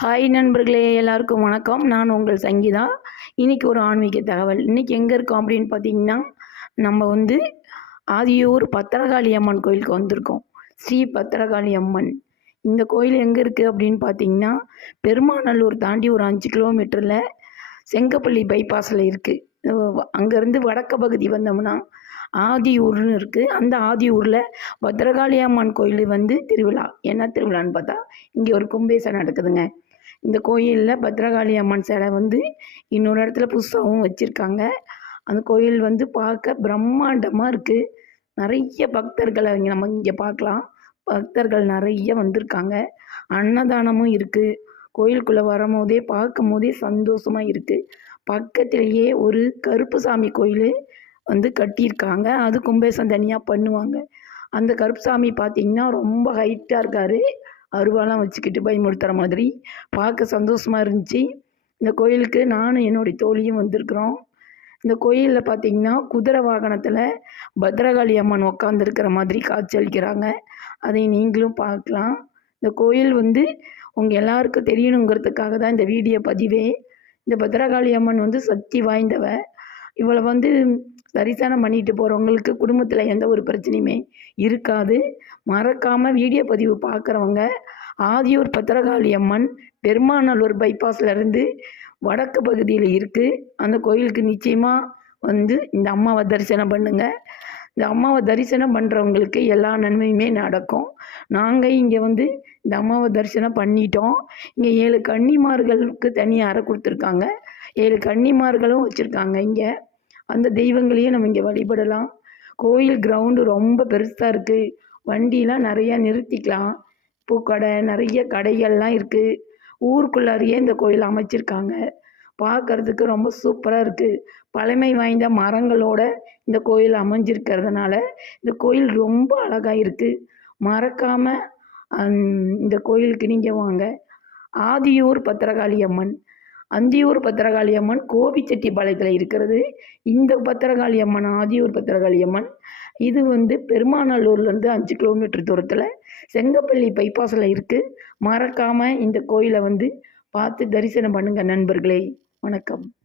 Hi நண்பர்களே எல்லாருக்கும் வணக்கம். நான் உங்கள் சங்கீதா. இன்றைக்கி ஒரு ஆன்மீக தகவல். இன்றைக்கி எங்கே இருக்கோம் அப்படின்னு பார்த்தீங்கன்னா நம்ம வந்து ஆதியூர் பத்திரகாளி அம்மன் கோயிலுக்கு வந்திருக்கோம். ஸ்ரீ பத்திரகாளி அம்மன். இந்த கோயில் எங்கே இருக்குது அப்படின்னு பார்த்தீங்கன்னா பெருமாநல்லூர் தாண்டி ஒரு அஞ்சு கிலோமீட்டரில் செங்கப்பள்ளி பைபாஸில் இருக்குது அங்கேருந்து வடக்கு பகுதி வந்தோம்னா ஆதியூர்னு இருக்குது அந்த ஆதியூரில் பத்ரகாளி அம்மன் கோயில் வந்து திருவிழா. என்ன திருவிழான்னு பார்த்தா இங்கே ஒரு கும்பேசம் நடக்குதுங்க. இந்த கோயிலில் பத்ரகாளி அம்மன் சிலை வந்து இன்னொரு இடத்துல புதுசாகவும் வச்சுருக்காங்க. அந்த கோயில் வந்து பார்க்க பிரம்மாண்டமாக இருக்குது நிறைய பக்தர்களை இங்கே நம்ம இங்கே பார்க்கலாம். பக்தர்கள் நிறைய வந்திருக்காங்க. அன்னதானமும் இருக்குது கோயிலுக்குள்ளே வரும்போதே பார்க்கும் போதே சந்தோஷமாக இருக்குது பக்கத்திலேயே ஒரு கருப்புசாமி கோயில் வந்து கட்டியிருக்காங்க. அது கும்பேசம் தனியாக பண்ணுவாங்க. அந்த கருப்புசாமி பார்த்திங்கன்னா ரொம்ப ஹைட்டாக இருக்கார். அருவாலாம் வச்சுக்கிட்டு பயமுறுத்துகிற மாதிரி. பார்க்க சந்தோஷமாக இருந்துச்சு. இந்த கோயிலுக்கு நானும் என்னுடைய தோழியும் வந்திருக்கிறோம். இந்த கோயிலில் பார்த்திங்கன்னா குதிரை வாகனத்தில் பத்ரகாளி அம்மன் உட்காந்துருக்கிற மாதிரி காட்சியளிக்கிறாங்க. அதை நீங்களும் பார்க்கலாம். இந்த கோயில் வந்து உங்கள் எல்லாருக்கும் தெரியணுங்கிறதுக்காக தான் இந்த வீடியோ பதிவே. இந்த பத்ரகாளி அம்மன் வந்து சக்தி வாய்ந்தவ. இவளை வந்து தரிசனம் பண்ணிட்டு போகிறவங்களுக்கு குடும்பத்தில் எந்த ஒரு பிரச்சனையுமே இருக்காது. மறக்காமல் வீடியோ பதிவு பார்க்குறவங்க ஆதியூர் பத்திரகாளி அம்மன் பெருமாநல்லூர் பைபாஸில் இருந்து வடக்கு பகுதியில் இருக்குது அந்த கோயிலுக்கு நிச்சயமாக வந்து இந்த அம்மாவை தரிசனம் பண்ணுங்கள் இந்த அம்மாவை தரிசனம் பண்ணுறவங்களுக்கு எல்லா நன்மையுமே நடக்கும். நாங்கள் இங்கே வந்து இந்த அம்மாவை தரிசனம் பண்ணிட்டோம். இங்கே ஏழு கன்னிமார்களுக்கு தனியாக அறை கொடுத்துருக்காங்க. ஏழு கன்னிமார்களும் வச்சுருக்காங்க இங்கே. அந்த தெய்வங்களையும் நம்ம இங்கே வழிபடலாம். கோயில் கிரவுண்டு ரொம்ப பெருசாக இருக்குது வண்டிலாம் நிறையா நிறுத்திக்கலாம். பூக்கடை நிறைய கடைகள்லாம் இருக்குது ஊருக்குள்ளாரியே இந்த கோயில் அமைச்சிருக்காங்க. பார்க்குறதுக்கு ரொம்ப சூப்பராக இருக்குது பழமை வாய்ந்த மரங்களோட இந்த கோயில் அமைஞ்சிருக்கிறதுனால இந்த கோயில் ரொம்ப அழகாக இருக்குது மறக்காமல் இந்த கோயிலுக்கு நீங்கள் வாங்க. ஆதியூர் பத்திரகாளி அம்மன் அந்தியூர் பத்திரகாளி அம்மன் கோபிச்செட்டிப்பாளையத்தில் இருக்கிறது. இந்த பத்திரகாளி அம்மன் ஆதியூர் பத்திரகாளி அம்மன் இது வந்து பெருமாநல்லூர்லேருந்து அஞ்சு கிலோமீட்டர் தூரத்தில் செங்கப்பள்ளி பைபாஸில் இருக்குது மறக்காமல் இந்த கோயிலை வந்து பார்த்து தரிசனம் பண்ணுங்கள் நண்பர்களே. வணக்கம்.